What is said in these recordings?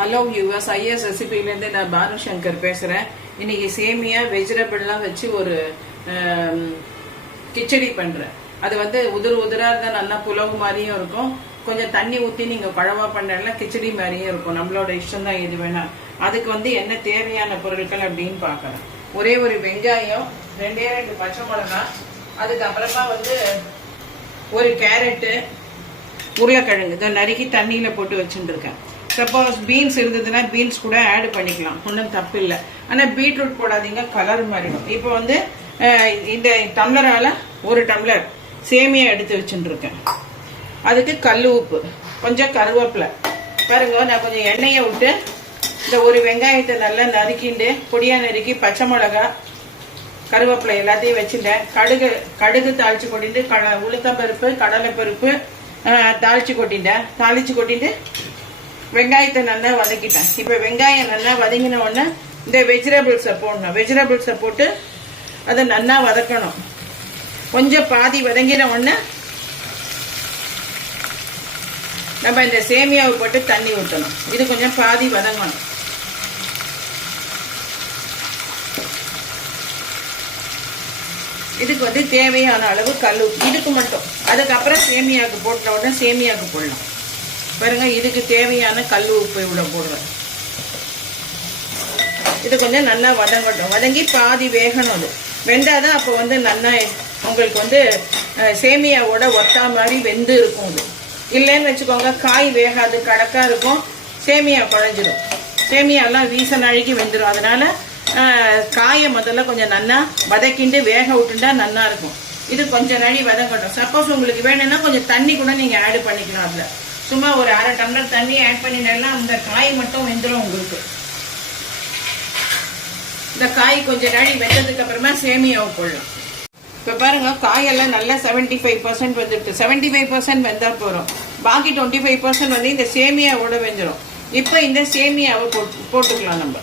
Hello US IS ரெசிபிலேருந்து நான் பானு சங்கர் பேசுகிறேன் இன்னைக்கு சேமியா வெஜிடபிள்லாம் வச்சு ஒரு கிச்சடி பண்ணுறேன் அது வந்து உதிர் உதிராக இருந்தால் நல்லா புலவு மாதிரியும் இருக்கும். கொஞ்சம் தண்ணி ஊற்றி நீங்கள் பழவா பண்ணல கிச்சடி மாதிரியும் இருக்கும். நம்மளோட இஷ்டம் தான் எது வேணால் அதுக்கு வந்து என்ன தேவையான பொருட்கள் அப்படின்னு பார்க்கலாம். ஒரே ஒரு வெங்காயம் ரெண்டே ரெண்டு பச்சை மிளகா அதுக்கப்புறமா வந்து ஒரு கேரட்டு உருளைக்கிழங்கு. இதை நறுக்கி தண்ணியில் போட்டு வச்சுட்டுருக்கேன். சப்போஸ் பீன்ஸ் இருந்ததுன்னா பீன்ஸ் கூட ஆட் பண்ணிக்கலாம். ஒன்றும் தப்பு இல்லை ஆனால் பீட்ரூட் போடாதீங்க கலர் மாறிடும். இப்போ வந்து இந்த டம்ளரால் ஒரு டம்ளர் சேமியா எடுத்து வச்சுட்டுருக்கேன். அதுக்கு கல் உப்பு கொஞ்சம் கருவேப்பிலை. பாருங்க நான் கொஞ்சம் எண்ணெயை விட்டு இந்த ஒரு வெங்காயத்தை நல்லா நறுக்கிண்டு பொடியாக நறுக்கி பச்சை மிளகா கருவேப்பிலை எல்லாத்தையும் வச்சுட்டேன். கடுகு கடுகு தாளிச்சு கொட்டிட்டு கட உளுத்தம்பருப்பு கடலைப்பருப்பு தாளிச்சு கொட்டிட்டேன். தாளிச்சு கொட்டிட்டு வெங்காயத்தை நல்லா வதக்கிட்டேன். இப்போ வெங்காயம் நல்லா வதங்கின உடனே இந்த வெஜிடபிள்ஸை போடணும். வெஜிடபிள்ஸை போட்டு அதை நல்லா வதக்கணும். கொஞ்சம் பாதி வதங்கின உடனே நம்ம இந்த சேமியாவை போட்டு தண்ணி ஊற்றணும் இது கொஞ்சம் பாதி வதங்கணும். இதுக்கு வந்து தேவையான அளவு கல் இதுக்கு மட்டும். அதுக்கப்புறம் சேமியாவுக்கு போட்ட உடனே சேமியாவுக்கு போடலாம் பாருங்க இதுக்கு தேவையான கல் உப்பு இவ்வளோ போடுவேன் இது கொஞ்சம் நல்லா வதங்கட்டும். வதங்கி பாதி வேகணும் அது. வெந்தாதான் அப்போ வந்து நல்லா உங்களுக்கு வந்து அஹ், சேமியாவோட ஒத்தா மாதிரி வெந்து இருக்கும் அது. இல்லைன்னு வச்சுக்கோங்க காய் வேகாது கடக்கா இருக்கும் சேமியா குழஞ்சிடும் சேமியாலாம் வீச நாளைக்கு வெந்துடும் அதனால காயை முதல்ல கொஞ்சம் நல்லா வதக்கிண்டு வேக விட்டுட்டா நல்லா இருக்கும் இது கொஞ்சம் நடி வதங்கட்டும். சப்போஸ் உங்களுக்கு வேணும்னா கொஞ்சம் தண்ணி கூட நீங்கள் ஆட் பண்ணிக்கலாம் அதில். சும்மா ஒரு அரை டம்ளர் தண்ணி ஆட் பண்ணினா அந்த காய் மட்டும் வெந்துடும் உங்களுக்கு. இந்த காய் கொஞ்சம் நாளி வெந்ததுக்கு அப்புறமா சேமியாவை போடலாம். இப்போ பாருங்கள் காயெல்லாம் நல்லா செவன்ட்டி ஃபைவ் பர்சன்ட் வந்துட்டு செவன்ட்டி ஃபைவ் பர்சன்ட் வெந்தால் போகிறோம் பாக்கி டுவெண்ட்டி ஃபைவ் பர்சன்ட் வந்து இந்த சேமியாவோட வெந்துடும் இப்போ இந்த சேமியாவை போட்டு போட்டுக்கலாம் நம்ம.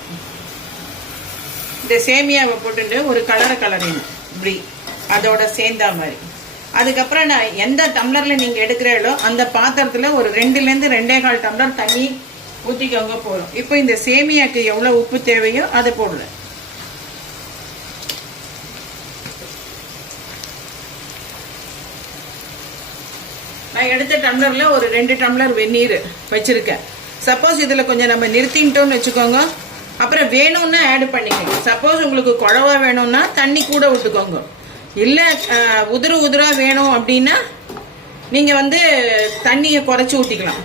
இந்த சேமியாவை போட்டுட்டு ஒரு கலரை கலரையும் இப்படி. அதோட சேர்ந்தா மாதிரி. அதுக்கப்புறம் நான் எந்த டம்ளரில் நீங்கள் எடுக்கிறீங்களோ அந்த பாத்திரத்தில் ஒரு ரெண்டுலேருந்து ரெண்டே கால் டம்ளர் தண்ணி ஊற்றிக்கோங்க போதும். இப்போ இந்த சேமியாக்கு எவ்வளோ உப்பு தேவையோ அதை போடல நான் எடுத்த டம்ளர்ல ஒரு ரெண்டு டம்ளர் வெந்நீர் வச்சிருக்கேன். சப்போஸ் இதுல கொஞ்சம் நம்ம நிறுத்திட்டோம்னு வச்சுக்கோங்க. அப்புறம் வேணும்னா ஆட் பண்ணிக்கோங்க. சப்போஸ் உங்களுக்கு குழவா வேணும்னா தண்ணி கூட விட்டுக்கோங்க இல்லை உதிர உதிரு உதிரா வேணும் அப்படின்னா நீங்கள் வந்து தண்ணியை குறைச்சி ஊற்றிக்கலாம்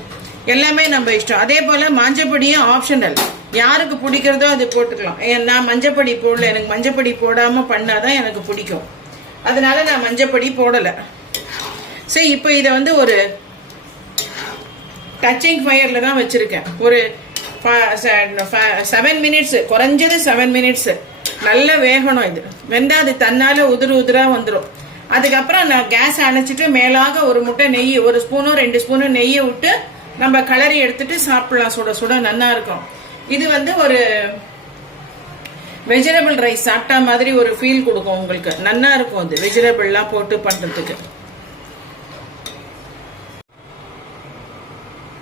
எல்லாமே நம்ம இஷ்டம். அதே போல் மஞ்சப்பொடியும் ஆப்ஷனல் யாருக்கு பிடிக்கிறதோ அது போட்டுக்கலாம். நான் மஞ்சப்பொடி போடல. எனக்கு மஞ்சப்பொடி போடாமல் பண்ணாதான் எனக்கு பிடிக்கும். அதனால நான் மஞ்சப்பொடி போடலை. சரி இப்போ இதை வந்து ஒரு டச்சிங் ஃபயரில் தான் வச்சுருக்கேன். ஒரு செவன் மினிட்ஸு குறைஞ்சது செவன் மினிட்ஸு நல்லா வேகணும் இது. வெந்தா அது தன்னால் உதிர் உதிராக வந்துடும் அதுக்கப்புறம் நான் கேஸ் அணைச்சிட்டு மேலாக ஒரு முட்டை நெய் ஒரு ஸ்பூனோ ரெண்டு ஸ்பூனோ நெய்யை விட்டு நம்ம கலரி எடுத்துட்டு சாப்பிடலாம். சுட சுட நல்லா இருக்கும். இது வந்து ஒரு வெஜிடபிள் ரைஸ் சாப்பிட்டா மாதிரி ஒரு ஃபீல் கொடுக்கும் உங்களுக்கு. நல்லா இருக்கும் அது. வெஜிடபிள்லாம் போட்டு பண்ணுறதுக்கு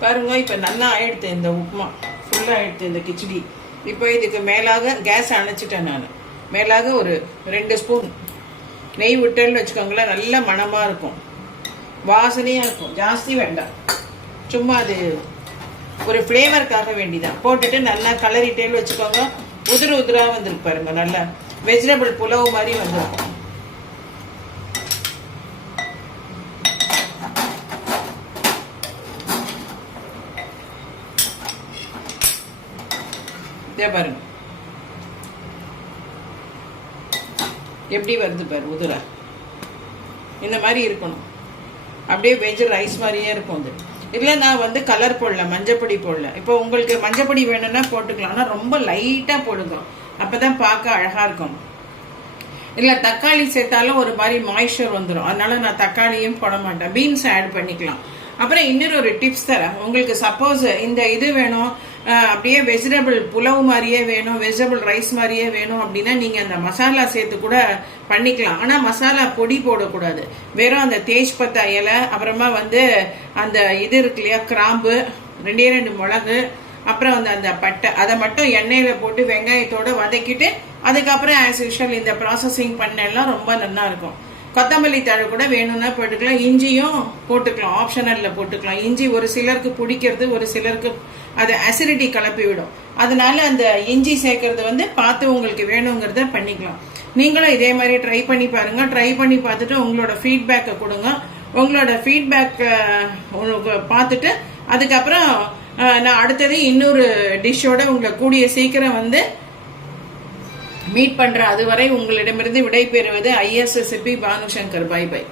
பாருங்க இப்போ நல்லா ஆயிடுது இந்த உப்புமா. ஃபுல்லாக ஆயிடுது இந்த கிச்சடி. இப்போ இதுக்கு மேலாக கேஸ் அணைச்சிட்டேன் நான். மேலாக ஒரு ரெண்டு ஸ்பூன் நெய் விட்டேன்னு வச்சுக்கோங்களேன் நல்ல மணமாக இருக்கும். வாசனையாக இருக்கும். ஜாஸ்தி வேண்டாம். சும்மா அது ஒரு ஃப்ளேவருக்காக வேண்டிதான். போட்டுட்டு நல்லா கலரிட்டேன்னு வச்சுக்கோங்க. உதிர உதிராக வந்துருக்கு பாருங்க நல்லா. வெஜிடபிள் புலவு மாதிரி வந்துருக்கும் இதே பாருங்க. எப்படி வருது பாரு உதிர. இந்த மாதிரி இருக்கணும். அப்படியே வெஜ் ரைஸ் மாதிரியே இருக்கும் அது. இல்லை நான் வந்து கலர் போடல மஞ்சப்பொடி போடல. இப்போ உங்களுக்கு மஞ்சப்பொடி வேணும்னா போட்டுக்கலாம். ஆனால் ரொம்ப லைட்டாக போடுங்க. அப்போ தான் பார்க்க அழகாக இருக்கும். இல்லை தக்காளி சேர்த்தாலும் ஒரு மாதிரி மாய்ஸ்சர் வந்துடும் அதனால நான் தக்காளியும் போட மாட்டேன். பீன்ஸ் ஆட் பண்ணிக்கலாம். அப்புறம் இன்னொரு ஒரு டிப்ஸ் தரேன். உங்களுக்கு சப்போஸ் இந்த இது வேணும். அப்படியே வெஜிடபிள் புலவு மாதிரியே வேணும் வெஜிடபிள் ரைஸ் மாதிரியே வேணும் அப்படின்னா நீங்கள் அந்த மசாலா சேர்த்து கூட பண்ணிக்கலாம். ஆனால் மசாலா பொடி போடக்கூடாது. வெறும் அந்த தேஜ்பத்தா இலை அப்புறமா வந்து அந்த இது இருக்கு இல்லையா கிராம்பு ரெண்டே ரெண்டு மிளகு அப்புறம் வந்து அந்த பட்டை. அதை மட்டும் எண்ணெயில போட்டு வெங்காயத்தோட வதக்கிட்டு அதுக்கப்புறம் ஆஸ் யூஷுவல் இந்த ப்ராசஸிங் பண்ணெல்லாம் ரொம்ப நல்லா இருக்கும். கொத்தமல்லி தழை கூட வேணும்னா போட்டுக்கலாம். இஞ்சியும் போட்டுக்கலாம். ஆப்ஷனல்ல போட்டுக்கலாம். இஞ்சி ஒரு சிலருக்கு பிடிக்கிறது ஒரு சிலருக்கு அது அசிடிட்டி கலப்பி விடும். அதனால அந்த இஞ்சி சேர்க்கறது வந்து பார்த்து உங்களுக்கு வேணுங்கிறத பண்ணிக்கலாம். நீங்களும் இதே மாதிரி ட்ரை பண்ணி பாருங்க. ட்ரை பண்ணி பார்த்துட்டு உங்களோட ஃபீட்பேக்கை கொடுங்க. உங்களோட ஃபீட்பேக்கை பார்த்துட்டு அதுக்கப்புறம் நான் அடுத்தது இன்னொரு டிஷ்ஷோட உங்களை கூடிய சீக்கிரம் வந்து மீட் பண்ற அதுவரை உங்களிடமிருந்து விடை பெறுவது ஐஎஸ்எஸ்பி பானுசங்கர். By by.